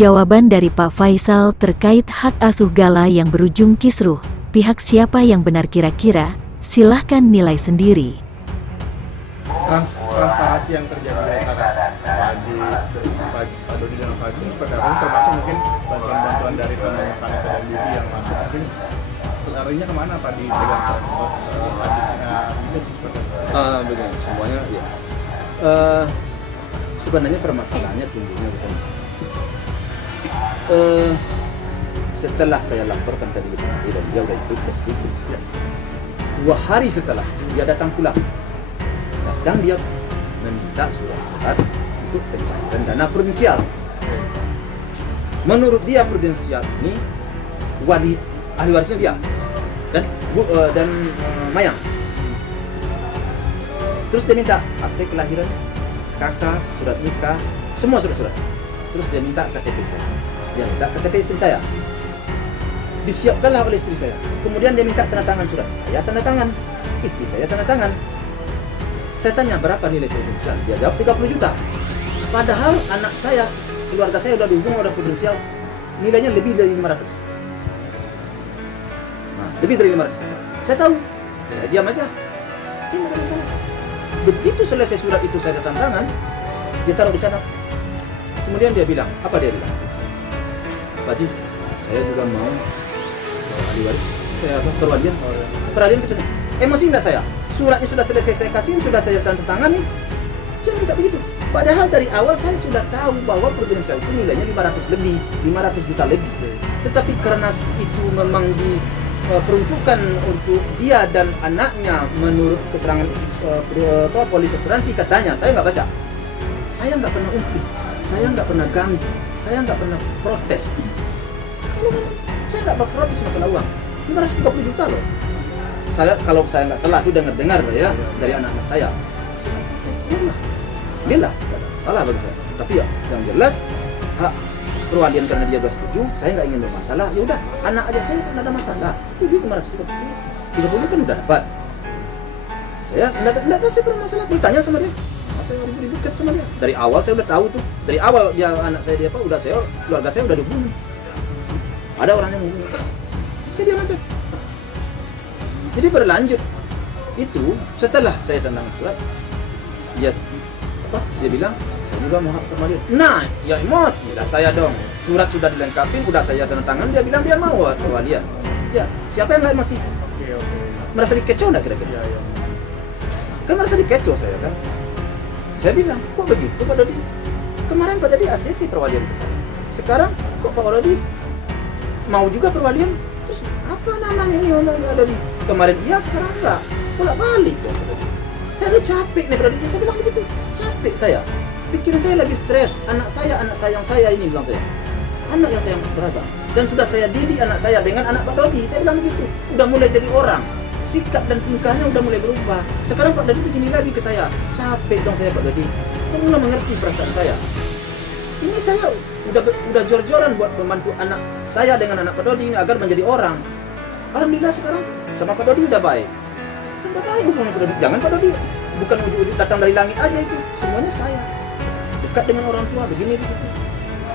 jawaban dari Pak Faisal terkait hak asuh Gala yang berujung kisruh. Pihak siapa yang benar kira-kira? Silahkan nilai sendiri. Transparansi yang terjadi antara Pak Dodi dengan Pak Dodi seperti apa? Termasuk mungkin bantuan-bantuan dari teman Kaneta dan Dudi yang masuk, mungkin larinya kemana Pak dipegang lanjutnya ini seperti apa? Begini, semuanya ya. Sebenarnya permasalahannya tumbuhnya bukan. Setelah saya laporkan tadi dan dia udah ikut setuju. Ya. 2 hari setelah dia datang pulang, dia meminta surat untuk pencairan dana prudensial. Menurut dia prudensial ini ahli warisnya dia dan Mayang. Terus dia minta akte kelahiran, kakak, surat nikah, semua surat-surat. Terus dia minta KTP saya. Dia minta KTP istri saya. Disiapkanlah oleh istri saya. Kemudian dia minta tanda tangan surat. Saya tanda tangan. Istri saya tanda tangan. Saya tanya berapa nilai prudensial. Dia jawab 30 juta. Padahal anak saya, keluarga saya udah dihubung oleh prudensial, nilainya lebih dari 500. Nah, lebih dari 500. Saya tahu. Saya diam aja. Dia nggak ada masalah. Begitu selesai surat itu saya tanda tangan, dia taruh di sana. Kemudian dia bilang, apa dia bilang? Pak Haji, saya juga mau ahli waris, perwalian. Perwalian kita. Emosi nggak saya? Suratnya sudah selesai saya kasih, sudah saya tanda tangan nih. Jangan minta begitu. Padahal dari awal saya sudah tahu bahwa prudensial itu nilainya 500 juta lebih. Tetapi karena itu memang diperuntukkan untuk dia dan anaknya menurut keterangan polis asuransi katanya, saya nggak baca. Saya nggak pernah ungkit, saya nggak pernah ganggu, saya nggak pernah protes. Saya nggak protes masalah uang, 530 juta loh. Kalau saya nggak salah itu dengar ya dari anak-anak saya. Biarlah, salah bagi saya. Tapi ya, yang jelas hak perwalian karena dia sudah setuju, saya nggak ingin bermasalah. Ya udah, anak aja saya pun ada masalah. Itu 530 kan udah dapat. Saya nggak tahu saya bermasalah. Bertanya sama dia, saya ribut-ribut sama dia. Dari awal saya udah tahu tuh. Dari awal dia anak saya dia apa udah saya keluarga saya udah dihubungi. Ada orang yang menghubungi. Saya diam aja. Jadi berlanjut itu setelah saya tanda surat, dia bilang saya juga mau hak perwalian. Nah, ya emosi lah saya dong. Surat sudah dilengkapi, sudah saya tanda tangan, dia bilang dia mau hak perwalian. Ya, siapa yang nggak emosi? Oke. Merasa dikecoh nggak kira-kira? Iya. Kan merasa dikecoh saya kan. Saya bilang, kok begitu Pak Dodi? Kemarin Pak Dodi ACC perwalian ke saya. Sekarang kok Pak Dodi mau juga perwalian? Terus apa namanya ini Pak Dodi? Kemarin iya, sekarang enggak. Bolak balik dong Pak Dodi. Saya udah capek nih Pak Dodi. Saya bilang begitu. Capek saya. Pikiran saya lagi stres. Anak sayang saya ini bilang saya. Anak yang sayang beragam. Dan sudah saya didik anak saya dengan anak Pak Dodi. Saya bilang begitu. Udah mulai jadi orang. Sikap dan tingkahnya udah mulai berubah. Sekarang Pak Dodi begini lagi ke saya. Capek dong saya Pak Dodi. Kamu nggak mengerti perasaan saya. Ini saya udah jor-joran buat membantu anak saya dengan anak Pak Dodi ini agar menjadi orang. Alhamdulillah sekarang sama Pak Dodi udah baik. Kan udah baik hubungan Pak Dodi. Jangan Pak Dodi bukan ujuk-ujuk datang dari langit aja itu. Semuanya saya. Dekat dengan orang tua begini begitu.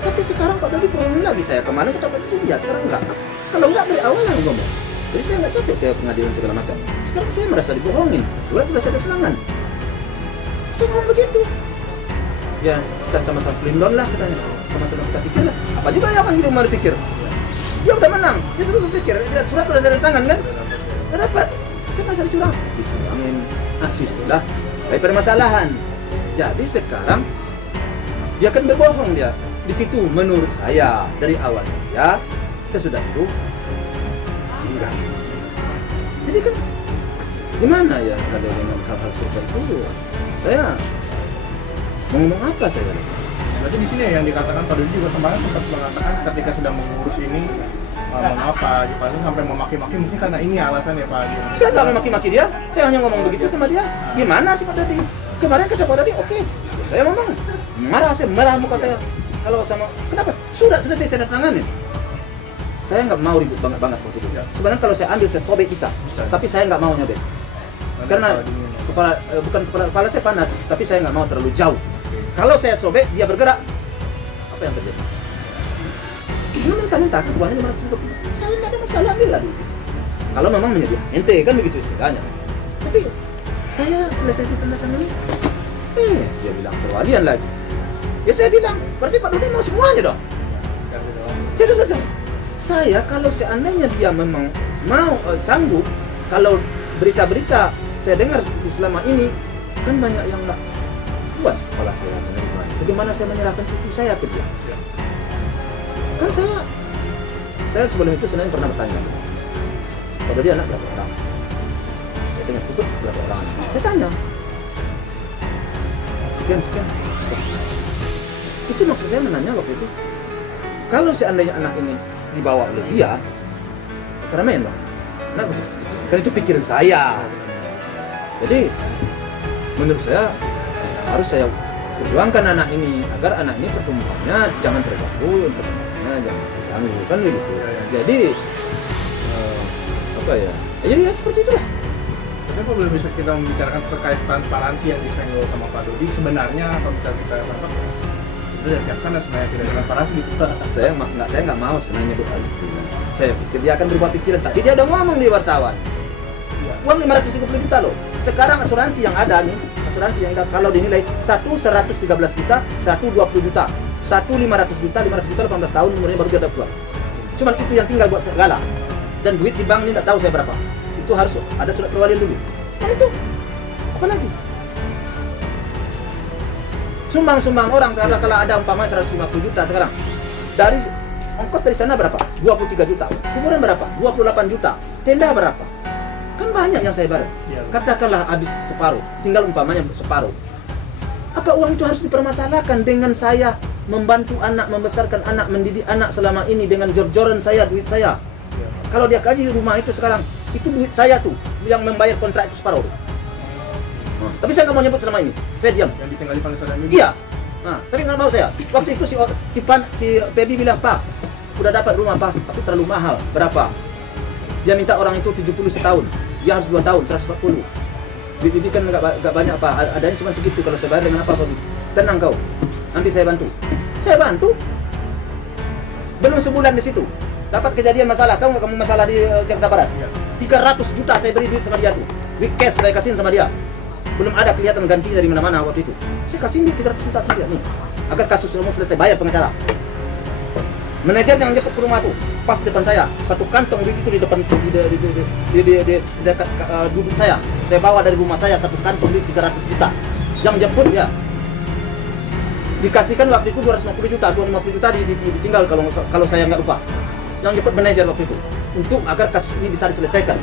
Tapi sekarang Pak Dodi bohongin lagi saya. Kemarin kita begini ya, sekarang enggak. Kalau enggak dari awal yang ngomong. Jadi saya nggak capek ke pengadilan segala macam. Sekarang saya merasa dibohongin. Surat sudah saya tangan. Saya ngomong begitu. Ya, kita sama-sama pelindung lah katanya. Sama-sama kita pikir lah. Apa juga yang manggil mau dipikir? Dia udah menang. Dia sudah berpikir. Dia surat sudah saya tangan kan? Udah dapat. Saya merasa dicurang. Dicurangin. Nah, situlah dari permasalahan. Jadi sekarang dia kan berbohong dia. Di situ menurut saya dari awal ya saya sudah itu enggak. Jadi kan gimana ya kalau dengan hal-hal seperti itu? Saya mau ngomong apa saya? Berarti di sini yang dikatakan Pak Dodi juga kemarin sempat mengatakan ketika sudah mengurus ini mengapa Pak Dodi sampai memaki-maki mungkin karena ini alasan ya Pak Dodi. Saya nggak memaki-maki dia, saya hanya ngomong begitu sama dia. Gimana sih Pak Dodi? Kemarin kata Pak Dodi, oke. Saya ngomong marah muka saya. Kalau sama, kenapa? Sudah selesai saya tanganin. Saya nggak mau ribut banget waktu itu. Sebenarnya kalau saya ambil saya sobek bisa. Tapi saya nggak mau nyobek. Karena kepala saya panas, tapi saya nggak mau terlalu jauh. Kalau saya sobek, dia bergerak, apa yang terjadi? Dia minta uangnya 500 ribu. Saya nggak ada masalah, ambillah duit. Kalau memang menyediakan ente kan begitu istilahnya. Tapi saya selesai ditandatangani, dia bilang perwalian lagi. Ya saya bilang, berarti Pak Dodi mau semuanya dong. Saya kata sama saya, kalau seandainya dia memang mau sanggup, kalau berita-berita saya dengar di selama ini kan banyak yang nggak puas kepala saya menerima. Bagaimana saya menyerahkan cucu saya ke dia? Kan saya sebelum itu sebenarnya pernah bertanya, Pak Dodi anak berapa orang? Saya tanya, cukup berapa orang? Saya tanya, sekian. Itu maksud saya menanya waktu itu, kalau seandainya anak ini dibawa oleh dia, keramaian bang, anak masih kecil. Kan itu pikiran saya. Jadi menurut saya harus saya perjuangkan anak ini agar anak ini pertumbuhannya jangan terganggu, pertumbuhannya jangan terganggu, kan begitu. Jadi apa ya? Jadi ya seperti itulah. Kenapa belum bisa kita membicarakan terkait transparansi yang disenggol sama Pak Dodi? Sebenarnya kalau kita apa? Itu dari pihak sana sebenarnya tidak ada transparansi gitu. Saya nggak mau sebenarnya buat hal itu. Saya pikir dia akan berubah pikiran, tapi dia udah ngomong di wartawan. Ya. Uang 530 juta loh. Sekarang asuransi yang ada nih, asuransi yang ada, kalau dinilai satu 113 juta, satu 20 juta, satu 500 juta 18 tahun umurnya baru dia ada keluar. Cuman itu yang tinggal buat segala. Dan duit di bank ini nggak tahu saya berapa. Itu harus ada surat perwalian dulu. Nah itu, apa lagi? Sumbang orang kalau ada umpamanya 150 juta sekarang. Dari ongkos dari sana berapa? 23 juta. Kuburan berapa? 28 juta. Tenda berapa? Kan banyak yang saya bayar. Katakanlah habis separuh, tinggal umpamanya separuh. Apa uang itu harus dipermasalahkan dengan saya membantu anak, membesarkan anak, mendidik anak selama ini dengan jor-joran saya, duit saya. Kalau dia kaji rumah itu sekarang, itu duit saya tuh yang membayar kontrak itu separuh. Tapi saya nggak mau nyebut selama ini, saya diam. Yang ditinggali Pak Sadami. Iya. Nah, tapi nggak mau saya. Waktu itu si Pebi bilang, Pak, udah dapat rumah Pak, tapi terlalu mahal. Berapa? Dia minta orang itu 70 setahun. Dia harus 2 tahun, 140. Bibi kan nggak banyak Pak, adanya cuma segitu. Kalau saya bayar dengan apa Pak? Tenang kau, nanti saya bantu. Saya bantu. Belum sebulan di situ, dapat kejadian masalah. Tahu nggak kamu masalah di Jakarta Barat? 300 juta saya beri duit sama dia tuh. Duit cash saya kasihin sama dia. Belum ada kelihatan ganti dari mana-mana waktu itu. Saya kasih duit 300 juta sama dia nih. Agar kasus semua selesai, bayar pengacara. Manajer yang jemput ke rumah tuh, pas depan saya, satu kantong duit itu di depan di dekat duduk saya. Saya bawa dari rumah saya satu kantong duit 300 juta. Yang jemput ya dikasihkan waktu itu 250 juta, 250 juta ditinggal kalau saya nggak lupa. Yang jemput manajer waktu itu untuk agar kasus ini bisa diselesaikan.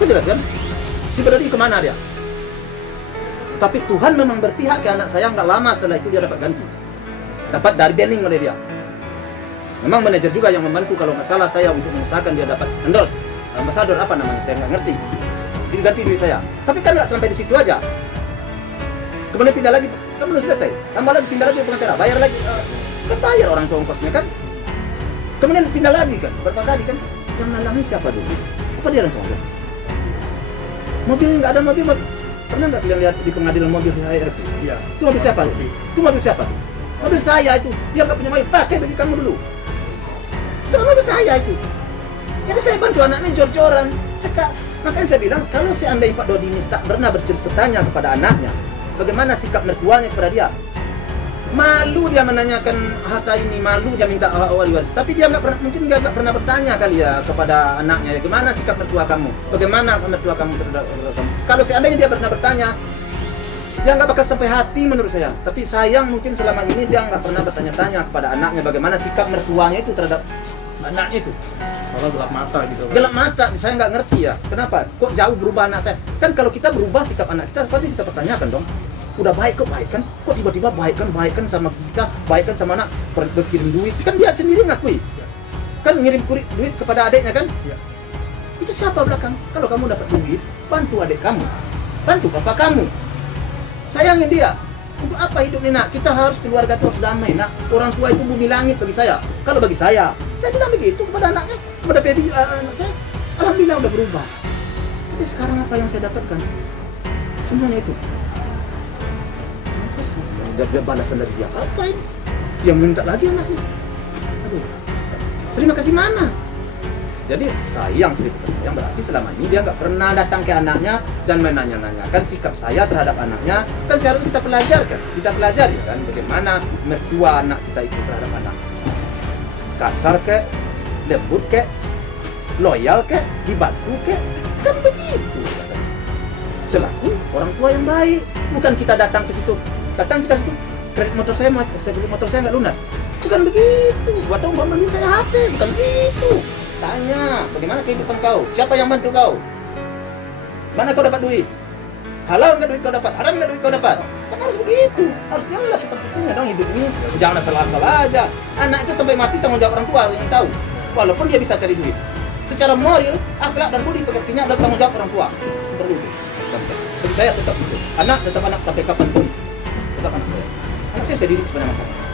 Kan jelas kan? Si Dodi kemana dia? Tapi Tuhan memang berpihak ke anak saya, nggak lama setelah itu dia dapat ganti. Dapat dari banning oleh dia. Memang manajer juga yang membantu kalau nggak salah saya untuk mengusahakan dia dapat endorse. Ambasador apa namanya, saya nggak ngerti. Jadi ganti duit saya. Tapi kan nggak sampai di situ aja. Kemudian pindah lagi, kan belum selesai. Tambah lagi, pindah lagi pengacara, bayar lagi. Kan bayar orang tua ongkosnya kan. Kemudian pindah lagi kan, berapa kali kan. Yang nalangin siapa dulu? Apa dia langsung ada? Mobil nggak ada mobil. Pernah nggak kalian lihat di pengadilan mobil HRP? Iya. Itu mobil siapa? Itu mobil siapa? Mobil saya itu. Dia nggak punya mobil, pakai bagi kamu dulu. Itu mobil saya itu. Jadi saya bantu anaknya jor-joran. Makanya saya bilang, kalau seandainya Pak Dodi ini tak pernah bertanya kepada anaknya, bagaimana sikap mertuanya kepada dia? Malu dia menanyakan harta ini, malu dia minta awal waris. Tapi dia mungkin nggak pernah bertanya kali ya kepada anaknya, gimana sikap mertua kamu? Bagaimana mertua kamu terhadap kamu? Kalau seandainya dia pernah bertanya, dia nggak bakal sampai hati menurut saya. Tapi sayang mungkin selama ini dia nggak pernah bertanya-tanya kepada anaknya bagaimana sikap mertuanya itu terhadap anaknya itu. Kalau gelap mata gitu. Gelap mata, saya nggak ngerti ya. Kenapa? Kok jauh berubah anak saya? Kan kalau kita berubah sikap anak kita, pasti kita pertanyakan dong. Udah baik kok baik kan? Kok tiba-tiba baik kan sama kita, baik kan sama anak, berkirim duit. Kan dia sendiri ngakui. Kan ngirim duit kepada adiknya kan? Ya. Itu siapa belakang? Kalau kamu dapat duit, bantu adik kamu. Bantu papa kamu. Sayangin dia. Untuk apa hidup ini nak? Kita harus keluarga terus damai nak. Orang tua itu bumi langit bagi saya. Kalau bagi saya bilang begitu kepada anaknya, kepada Pebi anak saya. Alhamdulillah udah berubah. Tapi sekarang apa yang saya dapatkan? Semuanya itu. Dia balasan dari dia. Apa ini? Dia minta lagi anaknya. Aduh. Terima kasih mana? Jadi sayang sih, bukan sayang, berarti selama ini dia nggak pernah datang ke anaknya dan menanya-nanyakan sikap saya terhadap anaknya. Kan seharusnya kita pelajarkan, kita pelajari kan bagaimana mertua anak kita itu terhadap anak. Kasar kek, lembut kek, loyal kek, dibantu kek, kan begitu. Selaku orang tua yang baik, bukan kita datang ke situ, kredit motor saya beli motor saya nggak lunas, bukan begitu. Buat dong beliin saya HP, bukan begitu. Tanya, bagaimana kehidupan kau? Siapa yang bantu kau? Mana kau dapat duit? Halal nggak duit kau dapat? Haram nggak duit kau dapat? Kan harus begitu, harus jelas sepertinya dong hidup ini. Jangan asal-asal aja. Anak itu sampai mati tanggung jawab orang tua yang tahu. Walaupun dia bisa cari duit, secara moral, akhlak dan budi pekertinya adalah tanggung jawab orang tua. Itu perlu itu. Jadi saya tetap itu. Anak tetap anak sampai kapanpun. Tetap anak saya. Anak saya didik sebenarnya masalah.